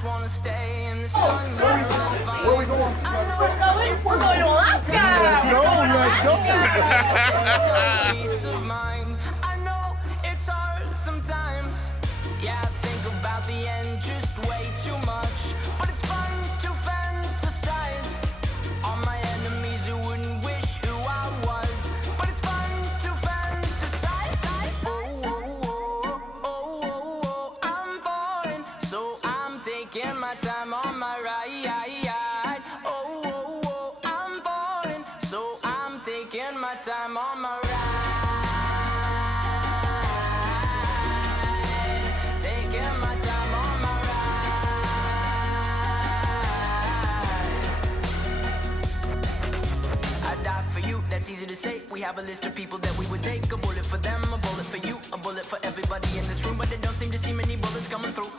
just wanna stay in the sun. Where we going? We're going to Alaska. Let's go. Peace of mind. I know it's hard sometimes. Yeah, I think about the end just way too much. But it's fun to fantasize on my enemies who wouldn't wish who I was. But it's fun to fantasize. Oh, oh, oh, oh, oh, I'm falling, so I'm taking my time on my ride. Oh, oh, oh, I'm falling, so I'm taking my time on my ride. Taking my time on my ride. I die for you, that's easy to say. We have a list of people that we would take. A bullet for them, a bullet for you, a bullet for everybody in this room. But they don't seem to see many bullets coming through.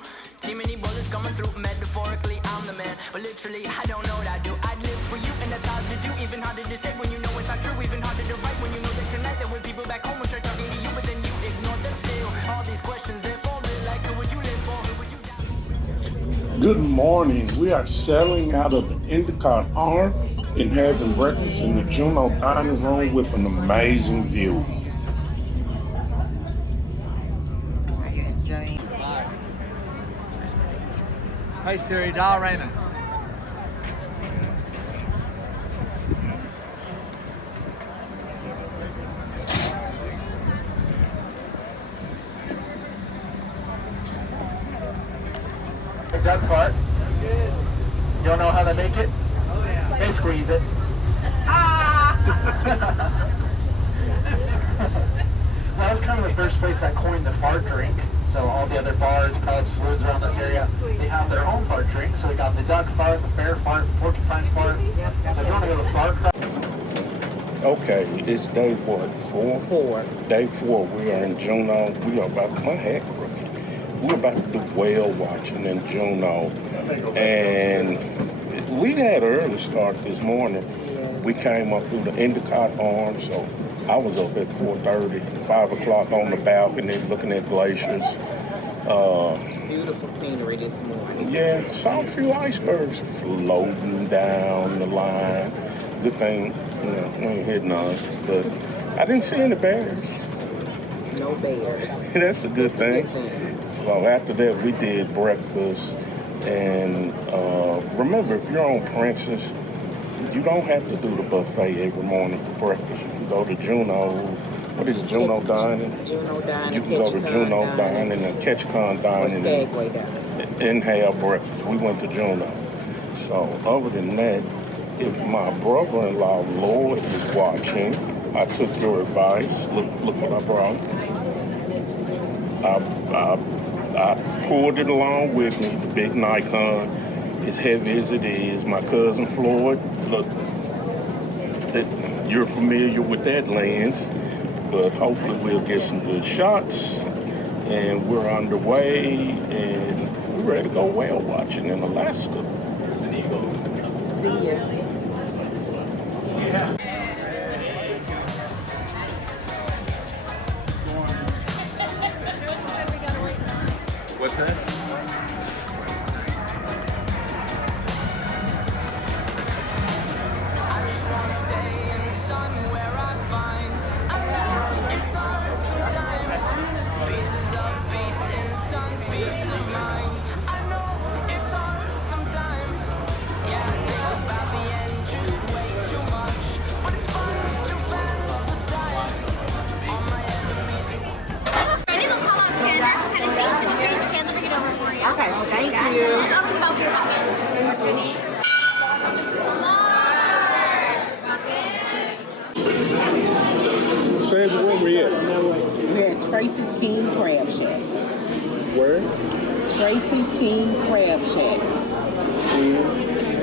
See many bullets coming through. Metaphorically, I'm the man, but literally, I don't know what I do. I'd live for you, and that's hard to do. Even harder to say when you know it's not true. Even harder to write when you know that tonight there were people back home who tried talking to you, but then you ignore them still. All these questions, they're falling like, who would you live for? Who would you die? Good morning. We are sailing out of the Endicott Arm and having breakfast in the Juneau dining room with an amazing view. Hey Siri, dial Raymond. Hey, duck fart. You don't know how they make it? Oh yeah. They squeeze it. Well, that was kind of the first place I coined the fart drink. So all the other bars, pubs, saloons around this area, they have their own fart drink. So we got the duck fart, the bear fart, the porcupine fart. So if you want to go to fart club. Okay, it's day what? Four? Day 4. We are in Juneau. We are about my head crooked. We're about to do whale watching in Juneau. And we had an early start this morning. We came up through the Endicott Arm, so I was up at 4:30, 5 o'clock on the balcony looking at glaciers. Beautiful scenery this morning. Yeah, saw a few icebergs floating down the line. Good thing, we ain't hit none, but I didn't see any bears. No bears. That's a good thing. So after that, we did breakfast. And remember, if you're on Princess, you don't have to do the buffet every morning for breakfast. You can go to Juneau. What is it, Juneau Dining? Juneau Dining. You can go to Juneau Dining and Ketchikan Dining. Or Skagway Dining. And have breakfast. We went to Juneau. So other than that, if my brother-in-law Lloyd is watching, I took your advice. Look what I brought. I pulled it along with me, the big Nikon. As heavy as it is, my cousin Floyd, look, that you're familiar with that lens, but hopefully we'll get some good shots. And we're underway, and we're ready to go whale watching in Alaska. See ya. What's that? I just wanna stay in the sun where I find. I know it's hard sometimes. Pieces of peace in the sun's peace of mind. I know it's hard sometimes. Yeah, I think about the end just way too much. But it's fun to fantasize on my enemies. Ready? They'll call out Tanner, Tennessee. So just raise your hand, they'll bring it over for you. Okay, thank you. And I'll help you out. What's your name? Says where we at? We're at Tracy's King Crab Shack. Where? Tracy's King Crab Shack.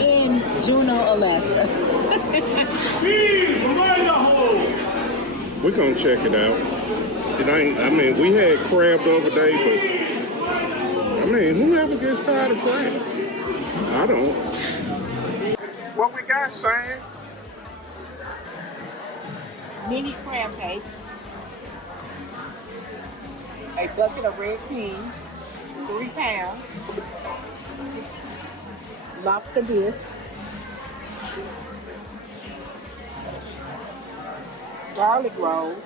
In Juneau, Alaska. We're gonna check it out. We had crab the other day, but whoever gets tired of crab? I don't. What we got, Sam? Mini crab cakes. A bucket of red peas, 3 pounds. lobster bisque, garlic rolls,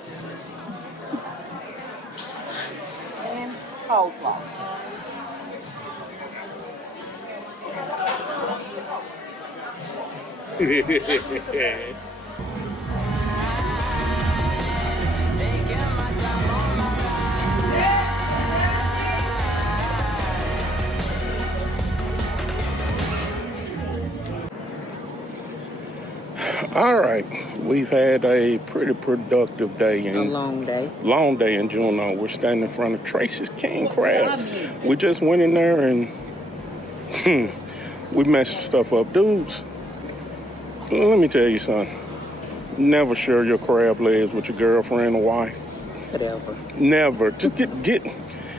and coleslaw. Taking my time on my All right, we've had a pretty productive day A long day. long day in Juneau. We're standing in front of Tracy's King Crab. We just went in there and we messed stuff up. Dudes, let me tell you something. Never share your crab legs with your girlfriend or wife. Whatever. Never. Just get.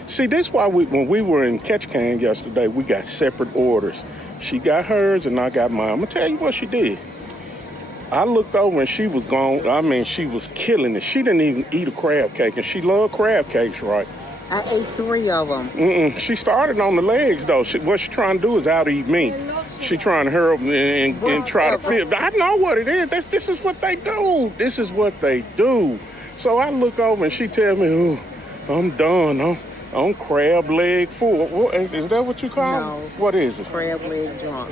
See, that's why when we were in Ketchikan yesterday, we got separate orders. She got hers and I got mine. I'm gonna tell you what she did. I looked over and she was gone. I mean, she was killing it. She didn't even eat a crab cake, and she loved crab cakes, right? I ate 3 of them. She started on the legs, though. What she trying to do is out-eat me. She trying to hurry up and try to fit. I know what it is. This is what they do. This is what they do. So I look over and she tell me, oh, I'm done. I'm crab leg full. What, is that what you call No. it? What is it? Crab leg drunk.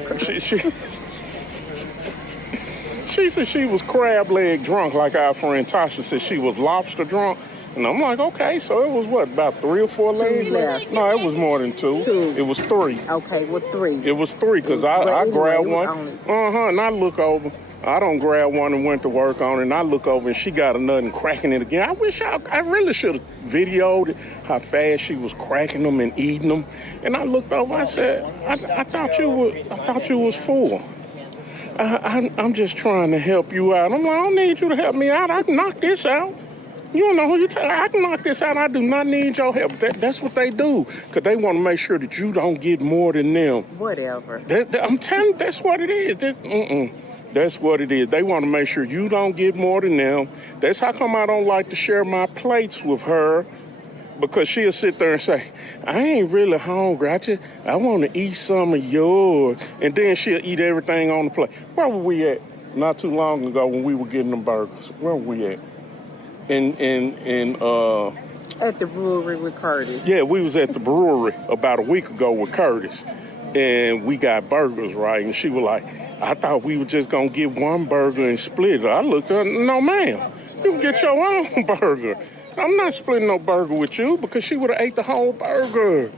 She said she was crab leg drunk, like our friend Tasha said she was lobster drunk. And I'm like, okay, so it was what, about 3 or 4 legs left. No, it was more than 2. 2. It was 3. Okay, well 3. It was 3 because But I anyway, grabbed it was one. only- And I look over. I don't grab one and went to work on it. And I look over and she got another and cracking it again. I really should have videoed how fast she was cracking them and eating them. And I looked over. I said, I thought you was full. I'm just trying to help you out. I'm like, I don't need you to help me out. I can knock this out. You don't know who you tell. I can knock this out. I do not need your help. That's what they do, because they want to make sure that you don't get more than them. Whatever. I'm telling you, that's what it is. That's what it is. They want to make sure you don't get more than them. That's how come I don't like to share my plates with her, because she'll sit there and say, I ain't really hungry. I want to eat some of yours. And then she'll eat everything on the plate. Where were we at not too long ago when we were getting them burgers? Where were we at? At the brewery with Curtis. Yeah, we was at the brewery about a week ago with Curtis, and we got burgers, right? And she was like, I thought we were just gonna get one burger and split it. I looked at her, no ma'am, you can get your own burger. I'm not splitting no burger with you, because she would have ate the whole burger.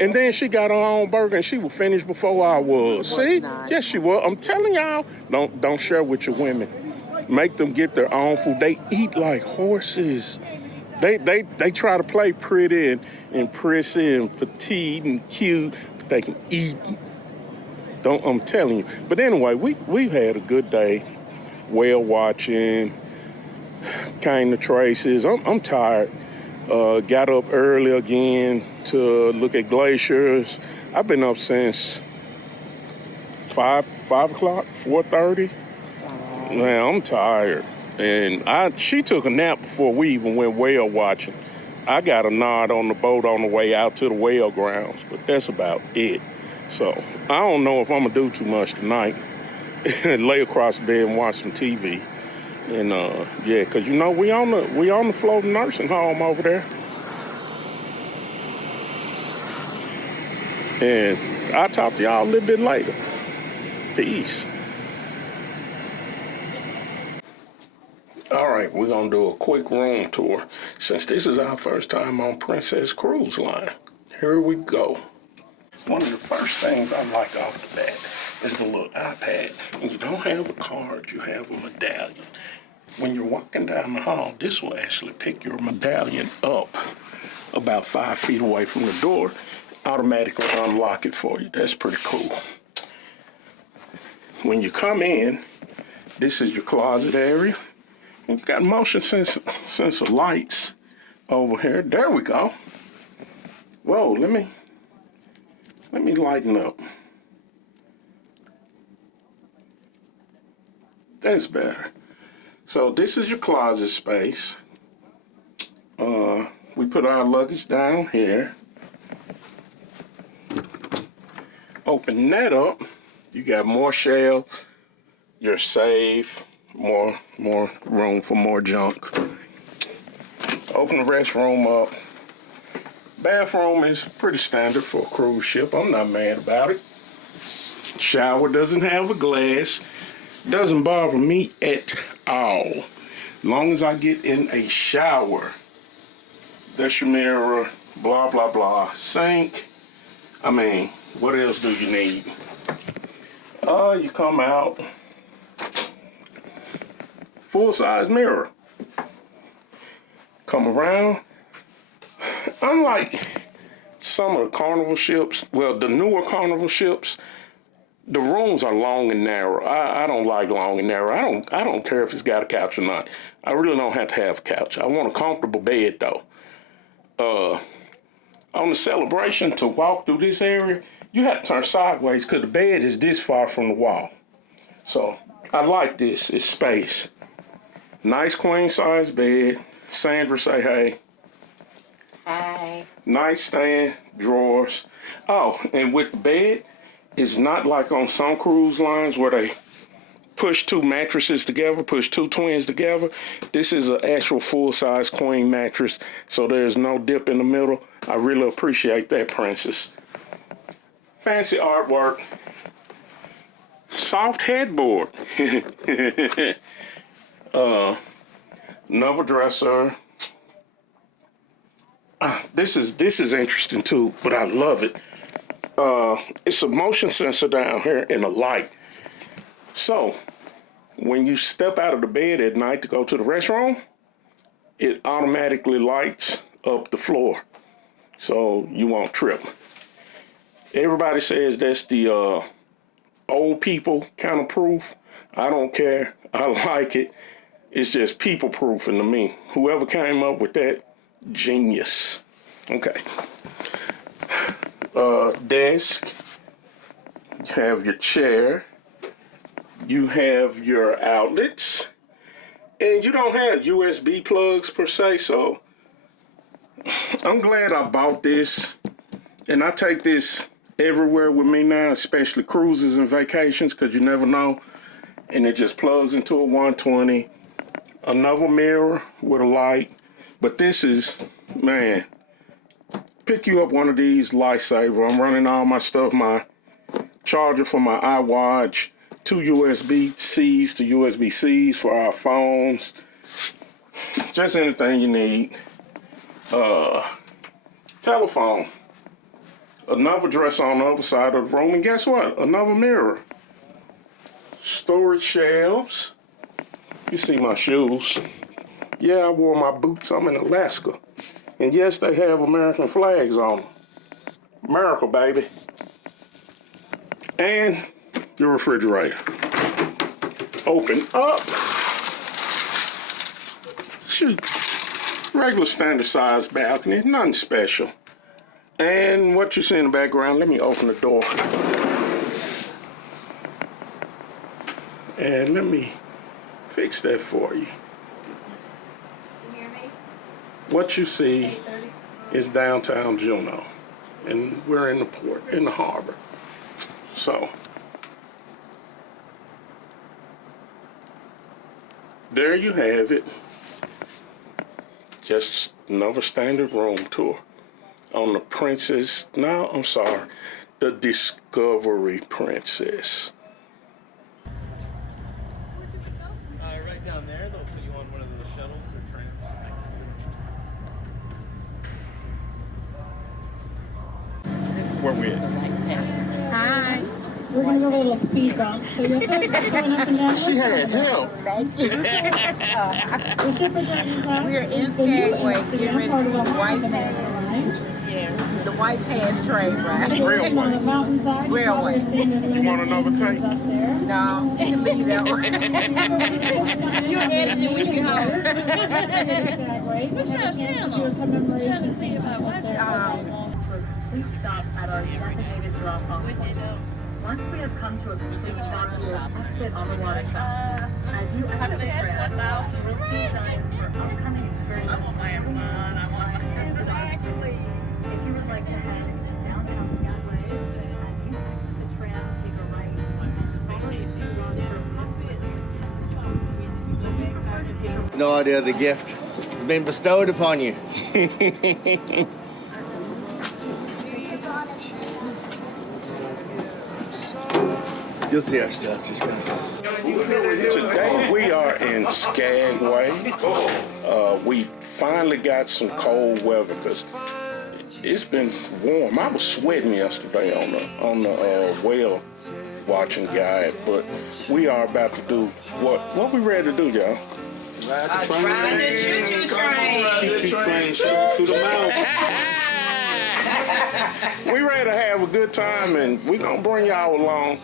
And then she got her own burger and she was finished before I was. See? Yes, she was. I'm telling y'all, don't share with your women. Make them get their own food. They eat like horses. They try to play pretty and prissy and petite and cute, but they can eat. I'm telling you. But anyway, we've had a good day. Whale watching. Came to Tracy's. I'm tired. Got up early again to look at glaciers. I've been up since 5 o'clock, 4:30. Man, I'm tired. And she took a nap before we even went whale watching. I got a nod on the boat on the way out to the whale grounds, but that's about it. So I don't know if I'm gonna do too much tonight. Lay across the bed and watch some TV. And yeah, cause we on the floating nursing home over there. And I'll talk to y'all a little bit later. Peace. All right, we're gonna do a quick room tour. Since this is our first time on Princess Cruise Line, here we go. One of the first things I like off the bat is the little iPad. And you don't have a card, you have a medallion. When you're walking down the hall, this will actually pick your medallion up about 5 feet away from the door, automatically unlock it for you. That's pretty cool. When you come in, this is your closet area. And you got motion sensor lights over here. There we go. Whoa, let me lighten up. That's better. So this is your closet space. We put our luggage down here. Open that up, you got more shelves. You're safe. More room for more junk. Open the restroom up. Bathroom is pretty standard for a cruise ship. I'm not mad about it. Shower doesn't have a glass. Doesn't bother me at all. Long as I get in a shower. That's your mirror, blah, blah, blah. Sink. I mean, what else do you need? You come out. Full-size mirror. Come around. Unlike some of the Carnival ships, well, the newer Carnival ships, the rooms are long and narrow. I don't like long and narrow. I don't care if it's got a couch or not. I really don't have to have a couch. I want a comfortable bed though. On the Celebration, to walk through this area, you have to turn sideways because the bed is this far from the wall. So I like this. It's space. Nice queen size bed. Sandra, say hey. Hi. Nightstand, drawers. Oh, and with the bed, it's not like on some cruise lines where they push two mattresses together, push two twins together. This is an actual full-size queen mattress, so there's no dip in the middle. I really appreciate that, Princess. Fancy artwork. Soft headboard. Another dresser. This is interesting too, but I love it. It's a motion sensor down here and a light. So when you step out of the bed at night to go to the restroom, it automatically lights up the floor, so you won't trip. Everybody says that's the old people kind of proof. I don't care. I like it. It's just people proofing to me. Whoever came up with that, genius. Okay. Desk. You have your chair. You have your outlets. And you don't have USB plugs per se, so I'm glad I bought this. And I take this everywhere with me now, especially cruises and vacations, because you never know. And it just plugs into a 120. Another mirror with a light. But this is, man, pick you up one of these, lifesaver. I'm running all my stuff, my charger for my iWatch, 2 USB-Cs to USB-Cs for our phones. Just anything you need. Telephone. Another dresser on the other side of the room, and guess what? Another mirror. Storage shelves. You see my shoes. Yeah, I wore my boots. I'm in Alaska. And yes, they have American flags on them. America, baby. And your refrigerator. Open up. Shoot. Regular standard size balcony, nothing special. And what you see in the background, let me open the door. And let me fix that for you. What you see is downtown Juneau, and we're in the port, in the harbor. So, there you have it. Just another standard room tour on the Princess, no, I'm sorry, the Discovery Princess. Right down there, they'll put you on one of the shuttles or trains. Where we at? Hi. We're going to go a little speed bump. So you'll go going up and down. She had help. Thank you. We're in Skagway, getting ready for the White Pass. Yes, the White Pass train ride. Railway. Railway. You want another tape? No, you can leave that one. You edited it when you get home. What's your channel? Trying to see about what's Please stop at our designated drop-off point. Once we have come to a complete stop, we will exit on the water side. As you exit the trail, you will see signs for upcoming experiences. If you would like to head downtown Skagway, as you exit the No idea the gift has been bestowed upon you. You'll see our stuff. Just go. Today we are in Skagway. We finally got some cold weather because it's been warm. I was sweating yesterday on the whale watching guide, but we are about to do what we ready to do, y'all? Ride the choo-choo train. Choo-choo train through the mountain. We ready to have a good time, and we gonna bring y'all along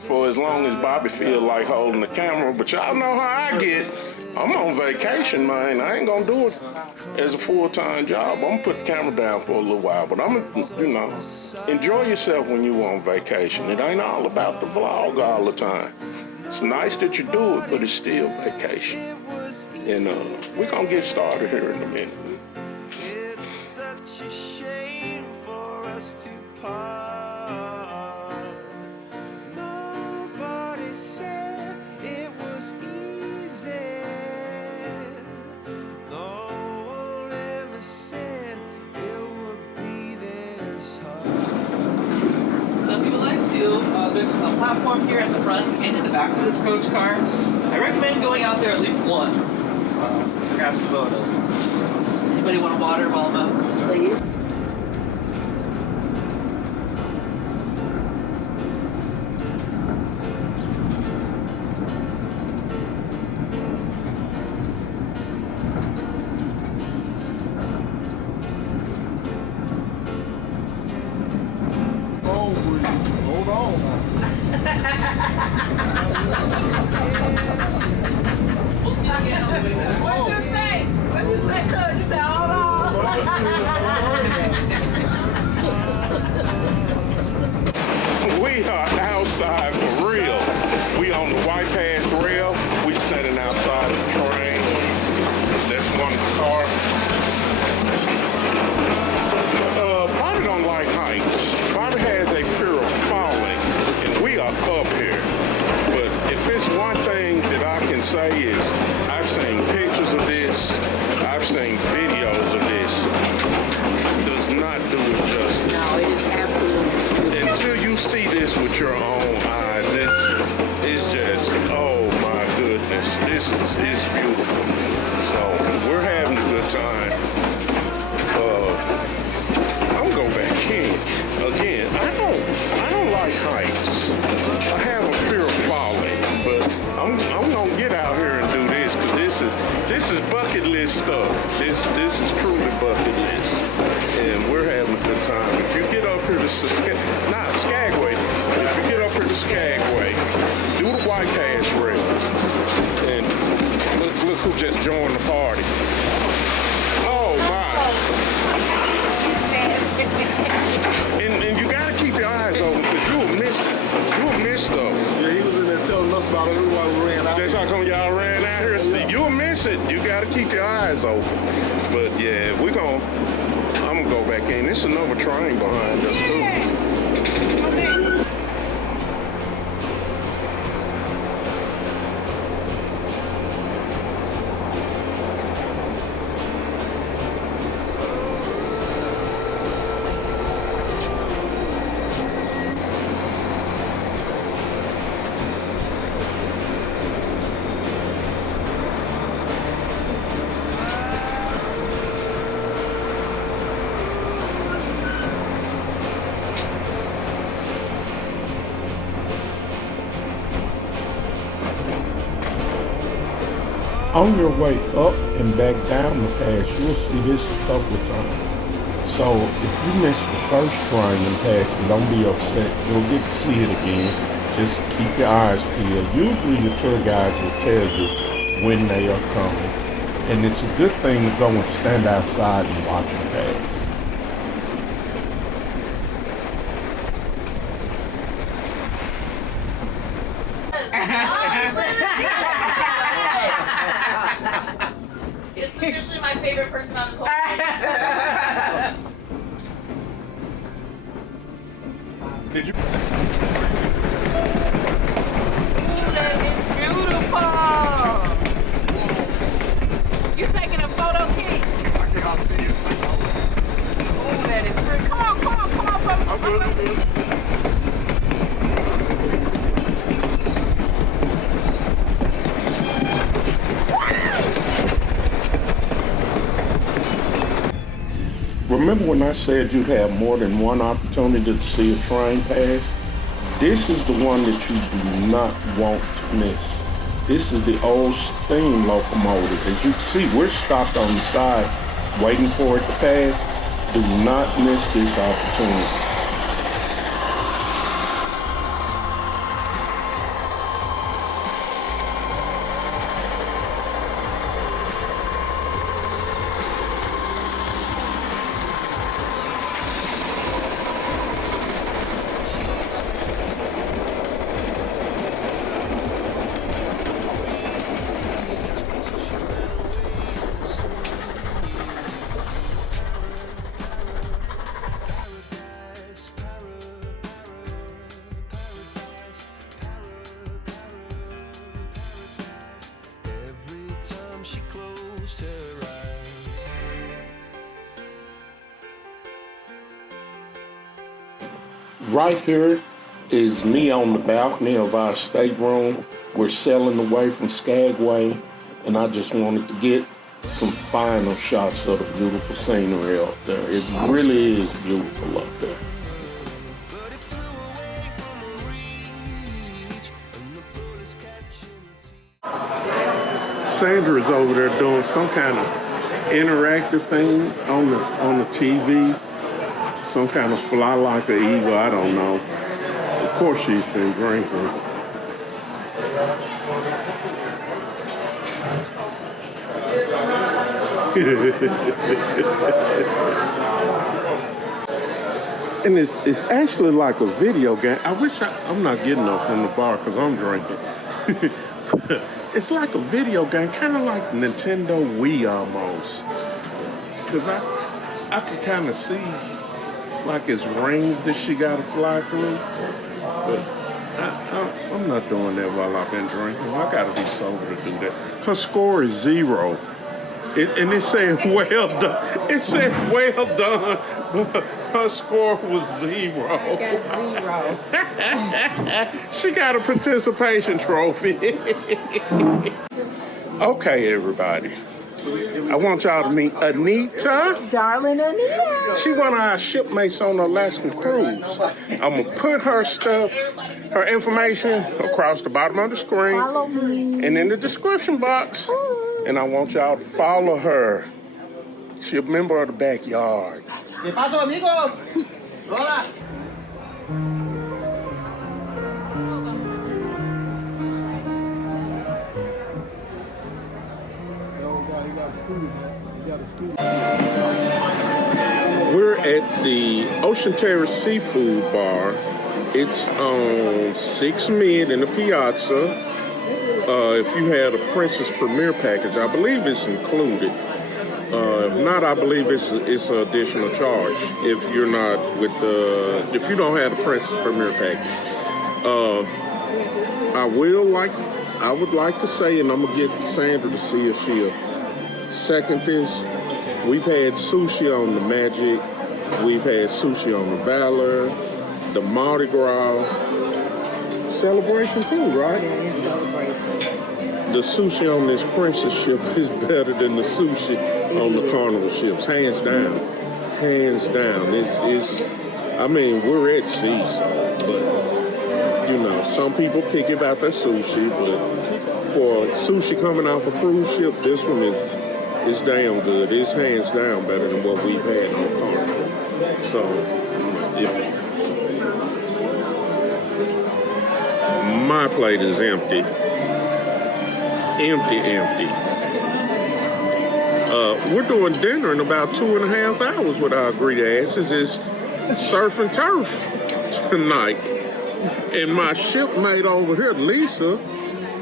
for as long as Bobby feel like holding the camera. But y'all know how I get. I'm on vacation, man. I ain't gonna do it as a full-time job. I'm gonna put the camera down for a little while, but I'm gonna, enjoy yourself when you on vacation. It ain't all about the vlog all the time. It's nice that you do it, but it's still vacation. And we're gonna get started here in a minute. It's such a shame for us to part. Nobody said it was easy. No one ever said it would be this hard. So if you would like to, there's a platform here at the front and in the back of this coach car. I recommend going out there at least once to grab some photos. Anybody want a water while I'm out? Please. Hold on. We'll see you again on the way back. What you say? What you say, cuz? You said, hold on. We are outside for real. We on the White Pass Rail. We standing outside the train. That's one of the cars. Bobby don't like heights. Bobby has a fear of falling, and we are up here. But if it's one thing that I can say is I've seen pictures of this, I've seen videos of this. Does not do it justice. No, it is absolutely. Until you see this with your own eyes, it's just, oh my goodness, it's beautiful. So we're having a good time. I'm gonna go back in again. I don't like heights. I have a fear of falling, but I'm gonna get out here and do this because this is bucket list stuff. This is truly bucket list. And we're having a good time. If you get up here to Skagway, if you get up here to Skagway, do the White Pass Rail. And look who just joined the party. Oh my. And you gotta keep your eyes open because you will miss stuff. Yeah, he was in there telling us about it while we ran out. That's how come y'all ran out here. See, you'll miss it. You gotta keep your eyes open. But yeah, I'm gonna go back in. There's another train behind us too. On your way up and back down the pass, you'll see this a couple of times. So if you miss the first train and passing, don't be upset. You'll get to see it again. Just keep your eyes peeled. Usually the tour guides will tell you when they are coming. And it's a good thing to go and stand outside and watch them pass. It's officially my favorite person on the whole Did you? That is beautiful. remember when I said you'd have more than one opportunity to see a train pass? This is the one that you do not want to miss. This is the old steam locomotive. As you can see, we're stopped on the side waiting for it to pass. Do not miss this opportunity. Right here is me on the balcony of our stateroom. We're sailing away from Skagway, and I just wanted to get some final shots of the beautiful scenery up there. It really is beautiful up there. Sandra's over there doing some kind of interactive thing on the TV. Some kind of fly like an eagle, I don't know. Of course she's been drinking. And it's actually like a video game. I wish I'm not getting up from the bar because I'm drinking. It's like a video game, kind of like Nintendo Wii almost. Because I can kind of see like it's rings that she got to fly through. But I'm not doing that while I've been drinking. I got to be sober to do that. Her score is 0. And it said, well done. It said, well done. But her score was 0. I got 0. She got a participation trophy. Okay, everybody. I want y'all to meet Anita. Darling Anita. She one of our shipmates on the Alaskan cruise. I'm gonna put her stuff, her information across the bottom of the screen. Follow me. And in the description box. And I want y'all to follow her. She's a member of the backyard. ¿Qué pasó, amigos? Hola. We're at the Ocean Terrace Seafood Bar. It's on 6 Mid in the Piazza. If you had a Princess Premier package, I believe it's included. If not, I believe it's an additional charge. If you're not with if you don't have the Princess Premier package, I would like to say, and I'm gonna get Sandra to see if she'll second this. We've had sushi on the Magic. We've had sushi on the Valor, the Mardi Gras celebration too, right? Yeah, it's celebration. The sushi on this Princess ship is better than the sushi on the Carnival ships, hands down. Hands down. I mean, we're at sea, but you know, some people pick about their sushi, but for sushi coming off a cruise ship, this one is damn good. It's hands down better than what we've had on Carnival. So, my plate is empty. Empty. We're doing dinner in about 2.5 hours with our greedy asses. It's surf and turf tonight. And my shipmate over here, Lisa,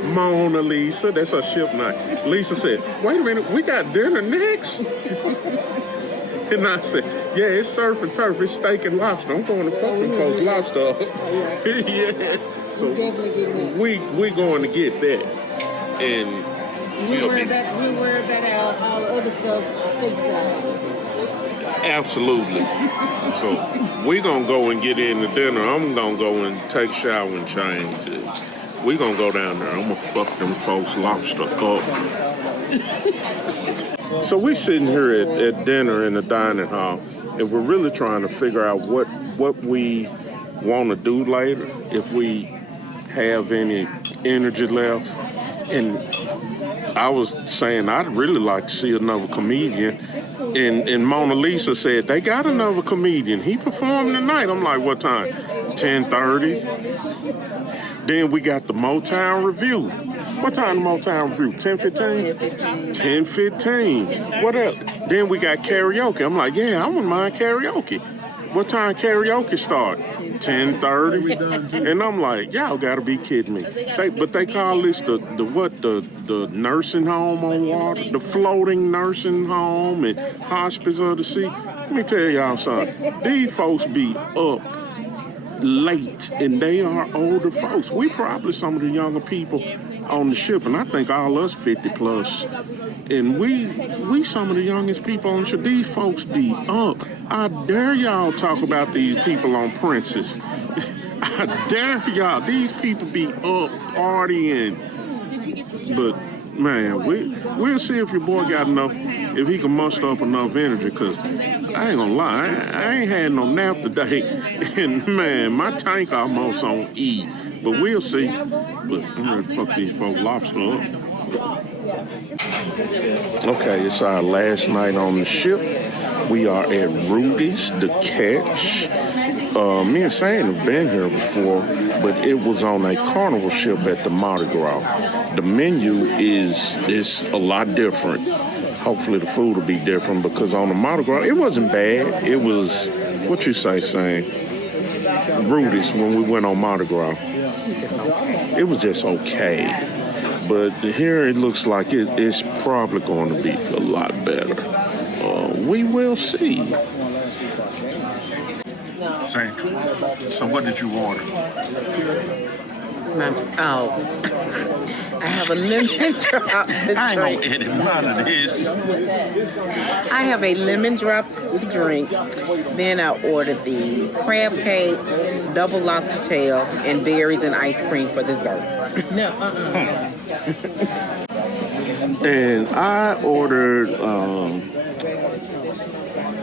Mona Lisa, that's her shipmate. Lisa said, wait a minute, we got dinner next? And I said, yeah, it's surf and turf, it's steak and lobster. I'm going to fucking folks lobster. Yeah. So we going to get that. And we wear that out, all the other stuff stateside. Absolutely. So we're going to go and get in the dinner. I'm going to go and take a shower and change it. We're going to go down there. I'm going to fuck them folks lobster up. So we sitting here at dinner in the dining hall. and we're really trying to figure out what we want to do later, if we have any energy left. And I was saying I'd really like to see another comedian. And Mona Lisa said, they got another comedian. He performed tonight. I'm like, what time? 10:30. Then we got the Motown Review. What time the Motown Review? 10:15? 10:15. What else? Then we got karaoke. I'm like, yeah, I wouldn't mind karaoke. What time karaoke start? 10:30. And I'm like, y'all gotta be kidding me. But they call this the nursing home on water, the floating nursing home and hospice of the sea. Let me tell y'all something. These folks be up late, and they are older folks. We probably some of the younger people on the ship, and I think all us 50 plus. And we some of the youngest people on the ship. These folks be up. I dare y'all talk about these people on Princess. I dare y'all. These people be up partying. But man, we'll see if your boy got enough, if he can muster up enough energy, because I ain't gonna lie, I ain't had no nap today. And man, my tank almost on E. But we'll see. But I'm ready to fuck these folks lobster up. Okay, it's our last night on the ship. We are at Rudy's, the Catch. Me and Sam have been here before, but it was on a carnival ship at the Mardi Gras. The menu is a lot different. Hopefully the food will be different, because on the Mardi Gras, it wasn't bad. It was, what you say, Sam? Rudy's, when we went on Mardi Gras. It was just okay. But here it looks like it's probably going to be a lot better. We will see. So what did you order? I have a lemon drop to drink. I ain't gonna edit none of this. I have a lemon drop to drink. Then I ordered the crab cake, double lobster tail, and berries and ice cream for dessert. And I ordered,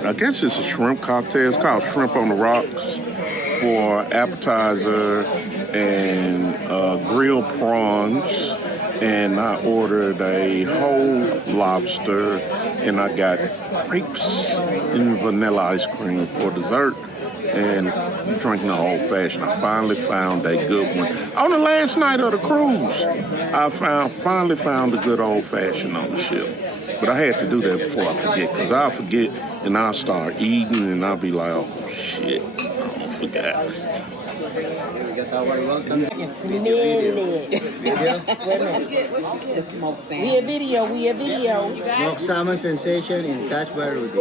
I guess it's a shrimp cocktail. It's called Shrimp on the Rocks for appetizer, and grilled prawns. And I ordered a whole lobster, and I got crepes and vanilla ice cream for dessert, and drinking an old fashioned. I finally found a good one. On the last night of the cruise, I finally found a good old fashioned on the ship. But I had to do that before I forget, because I'll forget and I'll start eating and I'll be like, oh shit, I forgot. I can smell it. The smoked salmon. We a video. Smoked salmon sensation in Skagway, Rudy.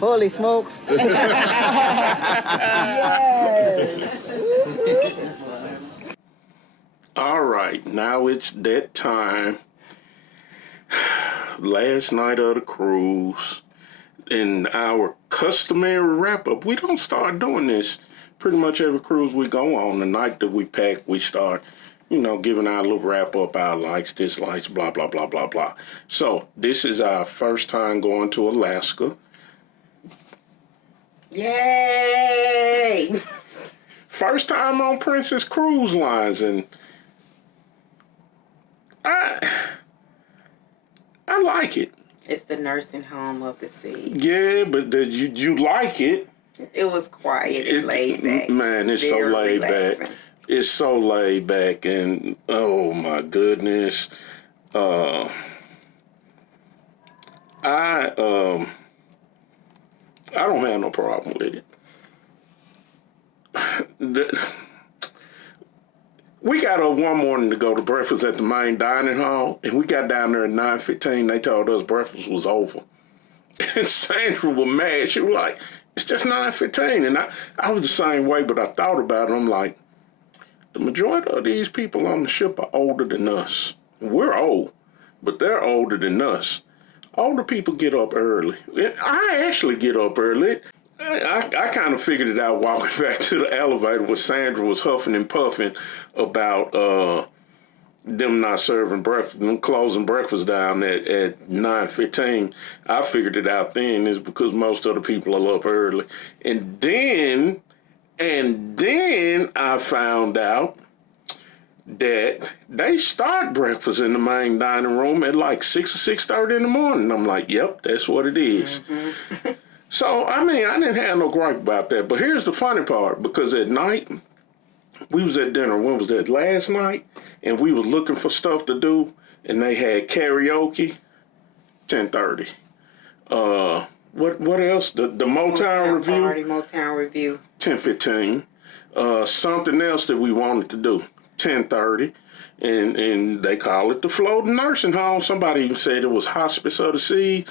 Holy smokes. Yes. All right, now it's that time. Last night of the cruise. In our customary wrap-up, we don't start doing this pretty much every cruise we go on. The night that we pack, we start, giving our little wrap-up, our likes, dislikes, blah, blah, blah, blah, blah. So this is our first time going to Alaska. Yay! First time on Princess Cruise Lines, and I like it. It's the nursing home of the sea. Yeah, but you like it. It was quiet and laid back. Man, it's so laid back. It's so laid back, and oh my goodness, I don't have no problem with it. We got up one morning to go to breakfast at the main dining hall, and we got down there at 9:15. They told us breakfast was over. And Sandra was mad. She was like, it's just 9:15. And I was the same way, but I thought about it. I'm like, the majority of these people on the ship are older than us. We're old, but they're older than us. Older people get up early. I actually get up early. I kind of figured it out walking back to the elevator where Sandra was huffing and puffing about them not serving breakfast, them closing breakfast down at 9:15. I figured it out then. Is because most of the people are up early, and then I found out that they start breakfast in the main dining room at like 6 or 6:30 in the morning. I'm like, yep, that's what it is. So, I mean, I didn't have no gripe about that. But here's the funny part, because at night, we was at dinner. When was that? Last night? And we was looking for stuff to do, and they had karaoke, 10:30. What else? The Motown Review? Party, Motown Review. 10:15. Something else that we wanted to do, 10:30. And they call it the floating nursing home. Somebody even said it was Hospice of the Sea.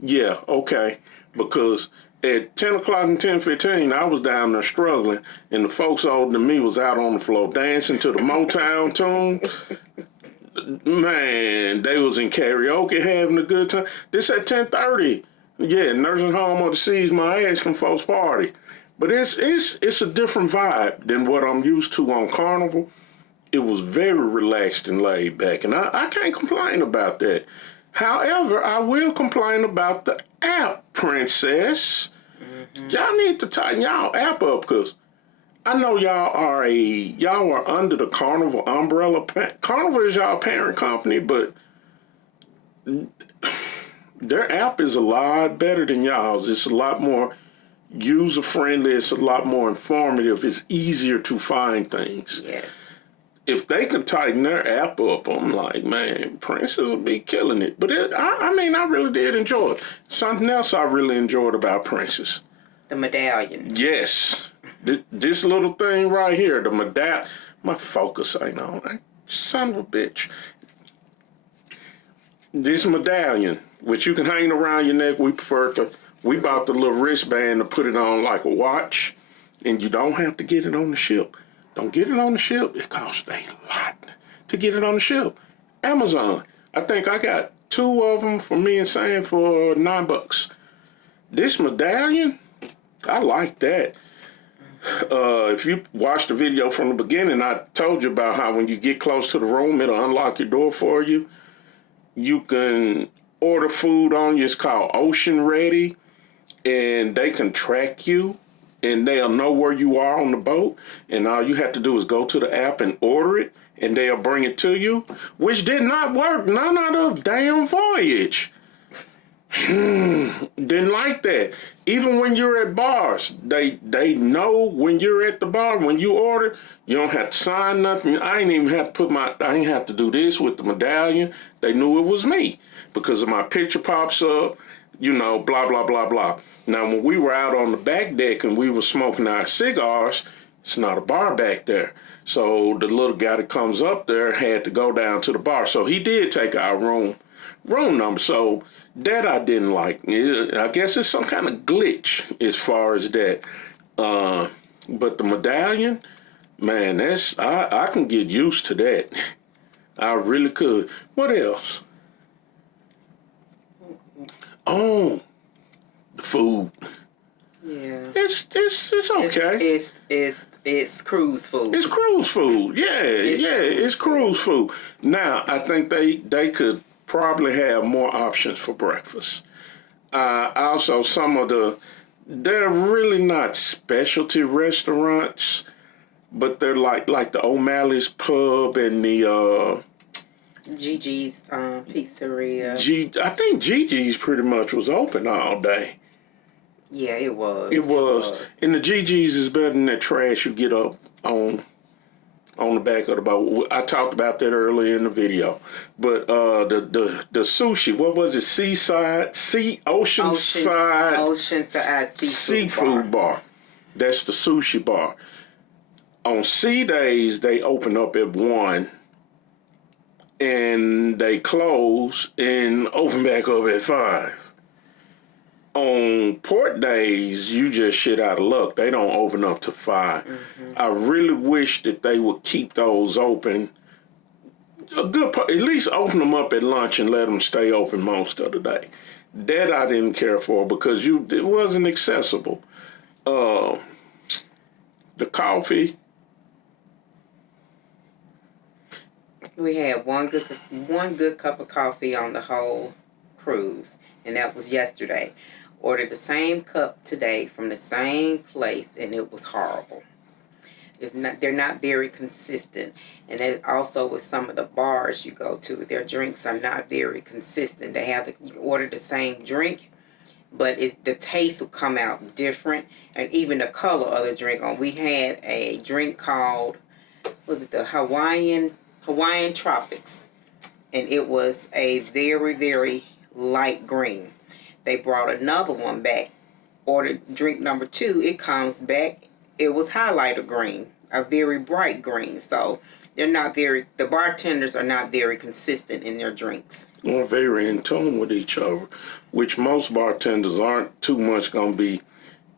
Yeah, okay. Because at 10 o'clock and 10:15, I was down there struggling, and the folks older than me was out on the floor dancing to the Motown tune. Man, they was in karaoke having a good time. This at 10:30. Yeah, nursing home of the seas, my ass from folks party. But it's a different vibe than what I'm used to on Carnival. It was very relaxed and laid back, and I can't complain about that. However, I will complain about the app, Princess. Y'all need to tighten y'all app up, because I know y'all are under the Carnival umbrella. Carnival is y'all parent company, but their app is a lot better than y'all's. It's a lot more user-friendly. It's a lot more informative. It's easier to find things. Yes. If they could tighten their app up, I'm like, man, Princess will be killing it. But I mean, I really did enjoy it. Something else I really enjoyed about Princess. The medallions. Yes. This little thing right here, the medallion. My focus ain't on. Son of a bitch. This medallion, which you can hang around your neck, we bought the little wristband to put it on like a watch, and you don't have to get it on the ship. Don't get it on the ship. It costs a lot to get it on the ship. Amazon. I think I got 2 of them for me and Sam for $9. This medallion, I like that. If you watched the video from the beginning, I told you about how when you get close to the room, it'll unlock your door for you. You can order food on you. It's called Ocean Ready, and they can track you, and they'll know where you are on the boat, and all you have to do is go to the app and order it, and they'll bring it to you, which did not work none of the damn voyage. Didn't like that. Even when you're at bars, they know when you're at the bar, when you order, you don't have to sign nothing. I ain't have to do this with the medallion. They knew it was me because my picture pops up, blah, blah, blah, blah. Now, when we were out on the back deck and we were smoking our cigars, it's not a bar back there. So the little guy that comes up there had to go down to the bar. So he did take our room number. So that I didn't like. I guess it's some kind of glitch as far as that. But the medallion, man, I can get used to that. I really could. What else? Oh, the food. Yeah. It's okay. It's cruise food. It's cruise food. Yeah, it's cruise food. Now, I think they could probably have more options for breakfast. Also, they're really not specialty restaurants, but they're like the O'Malley's Pub and the Gigi's Pizzeria. I think Gigi's pretty much was open all day. Yeah, it was. It was. And the Gigi's is better than that trash you get up on the back of the boat. I talked about that earlier in the video. But the sushi, what was it? Oceanside Seafood Bar. That's the sushi bar. On sea days, they open up at 1 and they close and open back up at 5. On port days, you just shit out of luck. They don't open up to 5. Mm-hmm. I really wish that they would keep those open. At least open them up at lunch and let them stay open most of the day. That I didn't care for because it wasn't accessible. The coffee, We had one good cup of coffee on the whole cruise, and that was yesterday. Ordered the same cup today from the same place, and it was horrible. They're not very consistent, and that also with some of the bars you go to, their drinks are not very consistent. You order the same drink, but the taste will come out different, and even the color of the drink. We had a drink called, was it the Hawaiian Tropics, and it was a very, very light green. They brought another one back, ordered drink number 2. It comes back, it was highlighter green, a very bright green. So the bartenders are not very consistent in their drinks. Or very in tune with each other, which most bartenders aren't too much going to be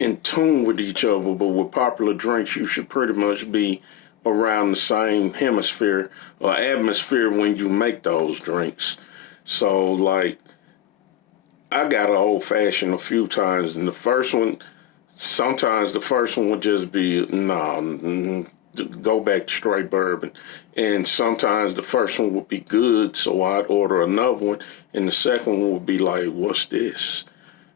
in tune with each other, but with popular drinks, you should pretty much be around the same hemisphere or atmosphere when you make those drinks. So, like, I got an old fashioned a few times, and sometimes the first one would just be, go back to straight bourbon. And sometimes the first one would be good, so I'd order another one, and the second one would be like, what's this?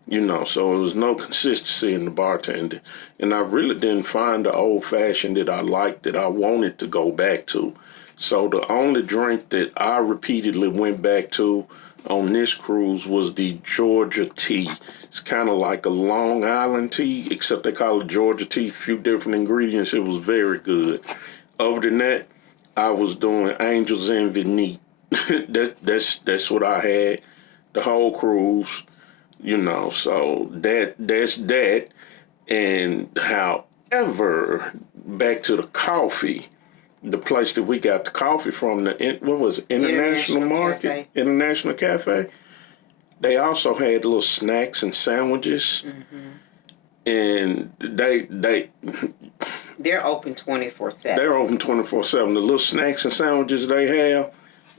So it was no consistency in the bartending. And I really didn't find the old fashioned that I liked, that I wanted to go back to. So the only drink that I repeatedly went back to on this cruise was the Georgia tea. It's kind of like a Long Island tea, except they call it Georgia tea. A few different ingredients. It was very good. Other than that, I was doing Angel's Envy neat. That's what I had the whole cruise. So that's that. And however, back to the coffee, the place that we got the coffee from, International Market? Cafe. International Cafe. They also had little snacks and sandwiches. Mm-hmm. And they're open 24/7. They're open 24/7. The little snacks and sandwiches they have,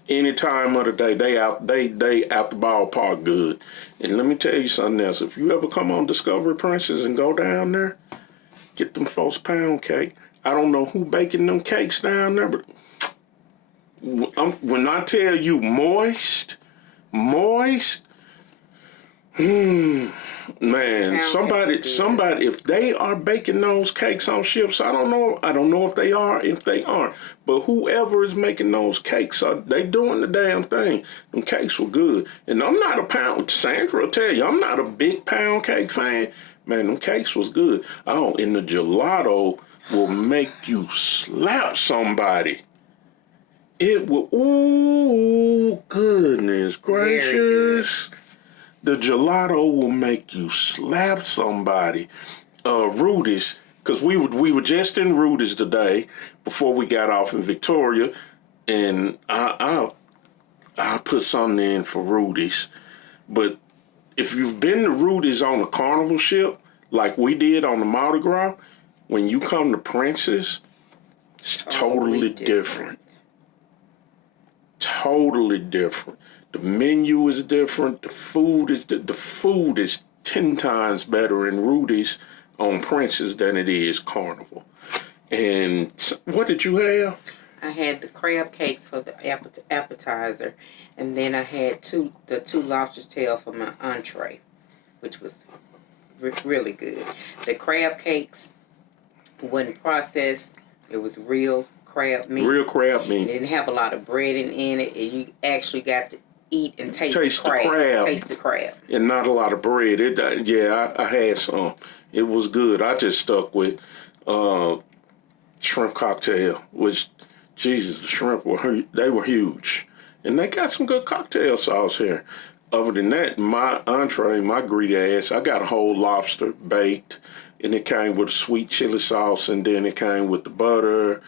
any time of the day, they out the ballpark good. And let me tell you something else. If you ever come on Discovery Princess and go down there, get them folks pound cake. I don't know who baking them cakes down there, but when I tell you moist, man, somebody, if they are baking those cakes on ships, I don't know if they aren't, but whoever is making those cakes, they doing the damn thing. Them cakes were good. And I'm not Sandra will tell you, I'm not a big pound cake fan. Man, them cakes was good. And the gelato will make you slap somebody. It will, goodness gracious. The gelato will make you slap somebody. Rudy's, because we were just in Rudy's today before we got off in Victoria, and I put something in for Rudy's. But if you've been to Rudy's on a Carnival ship, like we did on the Mardi Gras, when you come to Princess, it's totally different. Totally different. The menu is different. The food is 10 times better in Rudy's on Princess than it is Carnival. And what did you have? I had the crab cakes for the appetizer, and then I had the two lobster's tail for my entree, which was really good. The crab cakes wasn't processed. It was real crab meat. Real crab meat. It didn't have a lot of breading in it, and you actually got to eat and taste the crab. Taste the crab. And not a lot of bread. I had some. It was good. I just stuck with shrimp cocktail, which, Jesus, the shrimp were huge. And they got some good cocktail sauce here. Other than that, my entree, my greedy ass, I got a whole lobster baked, and it came with a sweet chili sauce, and then it came with the butter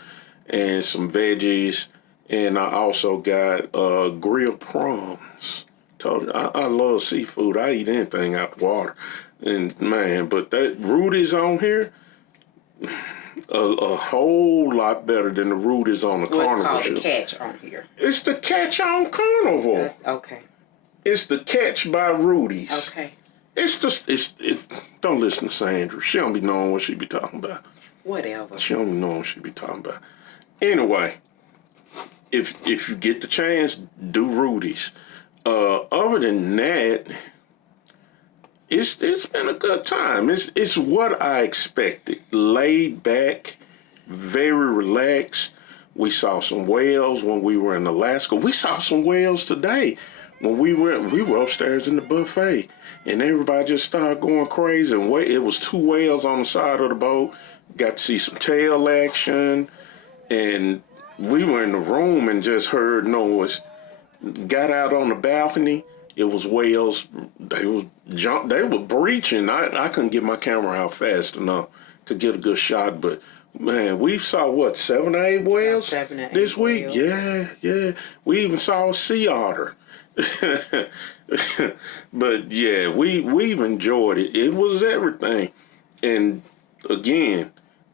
and some veggies, and I also got grilled prawns. Told you, I love seafood. I eat anything out the water. And man, but that Rudy's on here, a whole lot better than the Rudy's on the Carnival. It's called the Catch on here. It's the Catch on Carnival. Okay. It's the Catch by Rudy's. Okay. Don't listen to Sandra. She don't be knowing what she be talking about. Whatever. She don't be knowing what she be talking about. Anyway, if you get the chance, do Rudy's. Other than that, it's been a good time. It's what I expected. Laid back, very relaxed. We saw some whales when we were in Alaska. We saw some whales today when we were upstairs in the buffet, and everybody just started going crazy. And it was 2 whales on the side of the boat. Got to see some tail action, and we were in the room and just heard noise. Got out on the balcony. It was whales. They were breaching. I couldn't get my camera out fast enough to get a good shot, but man, we saw what, 7 or 8 whales 7 or 8 this week. whales. Yeah. We even saw a sea otter. But yeah, we've enjoyed it. It was everything. And again,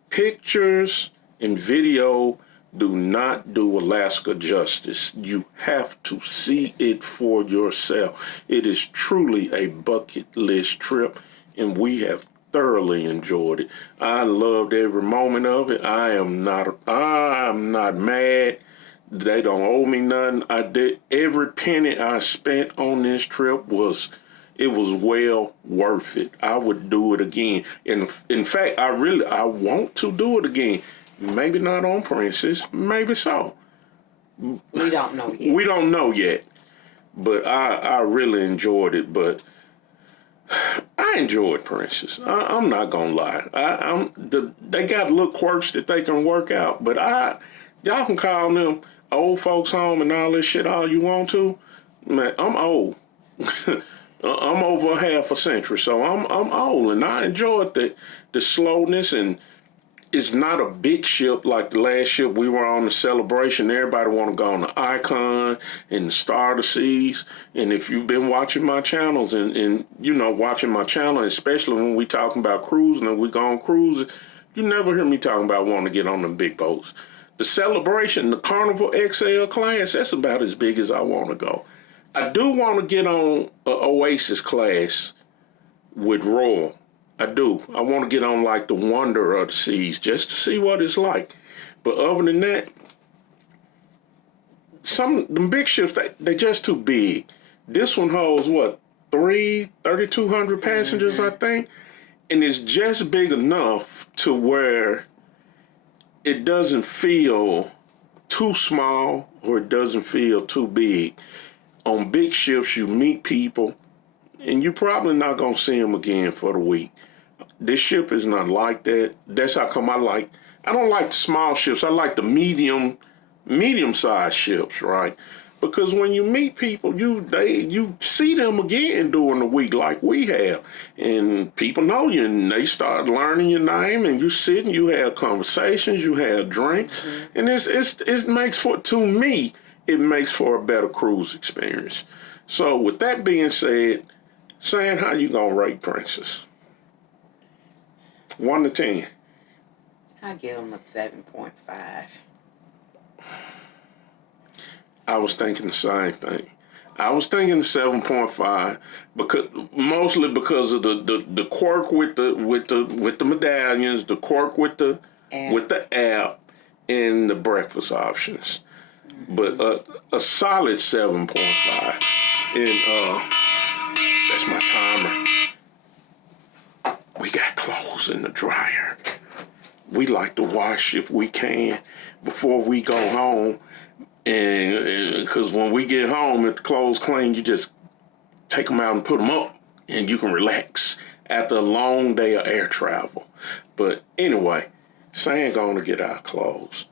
pictures and video do not do Alaska justice. You have to see it for yourself. It is truly a bucket list trip, and we have thoroughly enjoyed it. I loved every moment of it. I'm not mad. They don't owe me nothing. I did every penny I spent on this trip was well worth it. I would do it again. And in fact, I want to do it again. Maybe not on Princess, maybe so. We don't know yet. We don't know yet. But I really enjoyed it. But I enjoyed Princess. I'm not gonna lie. They got little quirks that they can work out. But y'all can call them old folks home and all this shit all you want to. Man, I'm old. I'm over half a century, so I'm old, and I enjoyed the slowness. And it's not a big ship like the last ship we were on, the Celebration. Everybody want to go on the Icon and the Star of the Seas. And if you've been watching my channels and watching my channel, especially when we talking about cruising and we go on cruising, you never hear me talking about wanting to get on them big boats. The Celebration, the Carnival XL class, that's about as big as I want to go. I do want to get on an Oasis class with Royal. I do. I want to get on like the Wonder of the Seas just to see what it's like. But other than that, them big ships, they just too big. This one holds what, 3,200 passengers, I think? And it's just big enough to where it doesn't feel too small or it doesn't feel too big. On big ships, you meet people, and you're probably not going to see them again for the week. This ship is not like that. That's how come I don't like the small ships. I like the medium-sized ships, right? Because when you meet people, you see them again during the week like we have. And people know you, and they start learning your name, and you sit and you have conversations, you have drinks. Mm-hmm. And it makes for a better cruise experience. So with that being said, Sam, how you gonna rate Princess? 1 to 10. I give them a 7.5. I was thinking the same thing. I was thinking the 7.5 mostly because of the quirk with the medallions, the quirk with the app, and the breakfast options. Mm-hmm. But a solid 7.5, and that's my timer. We got clothes in the dryer. We like to wash if we can before we go home. And because when we get home, if the clothes clean, you just take them out and put them up, and you can relax after a long day of air travel. But anyway, Sam gonna get our clothes,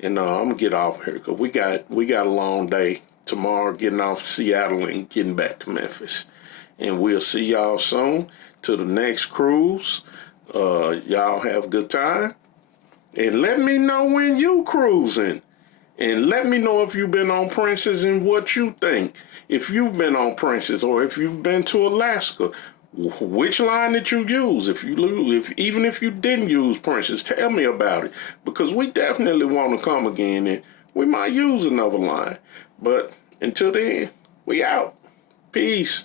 and I'm gonna get off here because we got a long day tomorrow, getting off Seattle and getting back to Memphis. And we'll see y'all soon to the next cruise. Y'all have a good time, and let me know when you cruising. And let me know if you've been on Princess and what you think. If you've been on Princess or if you've been to Alaska, which line did you use? Even if you didn't use Princess, tell me about it. Because we definitely want to come again, and we might use another line. But until then, we out. Peace.